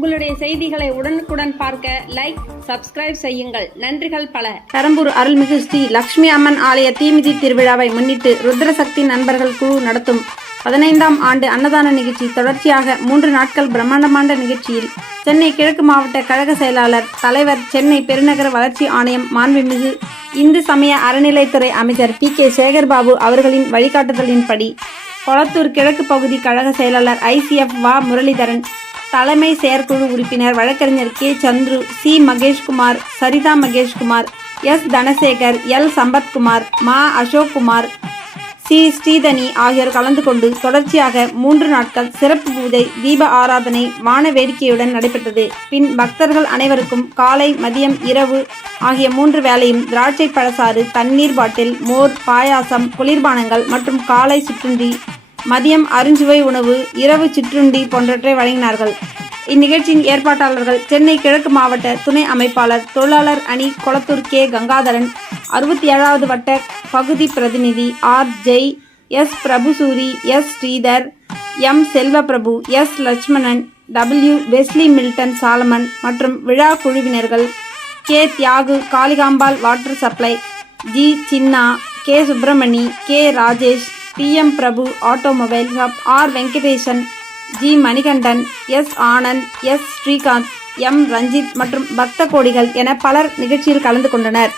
உங்களுடைய செய்திகளை உடனுக்குடன் பார்க்க லைக், சப்ஸ்கிரைப் செய்யுங்கள். நன்றிகள் பல. பெரம்பூர் அருள்மிகு ஸ்ரீ லட்சுமி அம்மன் ஆலய தீமிதி திருவிழாவை முன்னிட்டு ருத்ரசக்தி நண்பர்கள் குழு நடத்தும் 15ஆம் ஆண்டு அன்னதான நிகழ்ச்சி தொடர்ச்சியாக 3 நாட்கள் பிரம்மாண்டமான நிகழ்ச்சியில் சென்னை கிழக்கு மாவட்ட கழக செயலாளர் தலைவர், சென்னை பெருநகர வளர்ச்சி ஆணையம் மாண்புமிகு இந்து சமய அறநிலைத்துறை அமைச்சர் பி. கே. சேகர்பாபு அவர்களின் வழிகாட்டுதலின்படி கொளத்தூர் கிழக்கு பகுதி கழக செயலாளர் ICF வா. முரளிதரன், தலைமை செயற்குழு உறுப்பினர் வழக்கறிஞர் கே. சந்துரு, சி. மகேஷ்குமார், சரிதா மகேஷ்குமார், எஸ். தனசேகர், எல். சம்பத்குமார், மா. அசோக்குமார், சி. ஸ்ரீதனி ஆகியோர் கலந்து கொண்டு தொடர்ச்சியாக 3 நாட்கள் சிறப்பு பூஜை, தீப ஆராதனை, வான வேடிக்கையுடன் நடைபெற்றது. பின் பக்தர்கள் அனைவருக்கும் காலை, மதியம், இரவு ஆகிய 3 வேளையும் திராட்சை பழசாறு, தண்ணீர் பாட்டில், மோர், பாயாசம், குளிர்பானங்கள் மற்றும் காலை சிற்றுண்டி, மதியம் அருஞ்சுவை உணவு, இரவு சிற்றுண்டி போன்றவற்றை வழங்கினார்கள். இந்நிகழ்ச்சியின் ஏற்பாட்டாளர்கள் சென்னை கிழக்கு மாவட்ட துணை அமைப்பாளர் தொழிலாளர் அணி கொளத்தூர் கே. கங்காதரன், 67வது வட்ட பகுதி பிரதிநிதி R. Jai, S. Prabhusoori, S. Sridhar, M. Selvaprabhu, S. Lakshmanan, W. Wesley Milton Solomon மற்றும் விழா குழுவினர்கள் K. Thiyagu, Kalikambal water supply, G. Chinna, K. Subramani, K. Rajesh, PM Prabhu automobile shop, R. Venkatesan, G. Manikandan, S. Anand, S. Srikanth, M. Ranjith மற்றும் பக்த கோடிகள் என பலர் நிகழ்ச்சியில் கலந்து கொண்டனர்.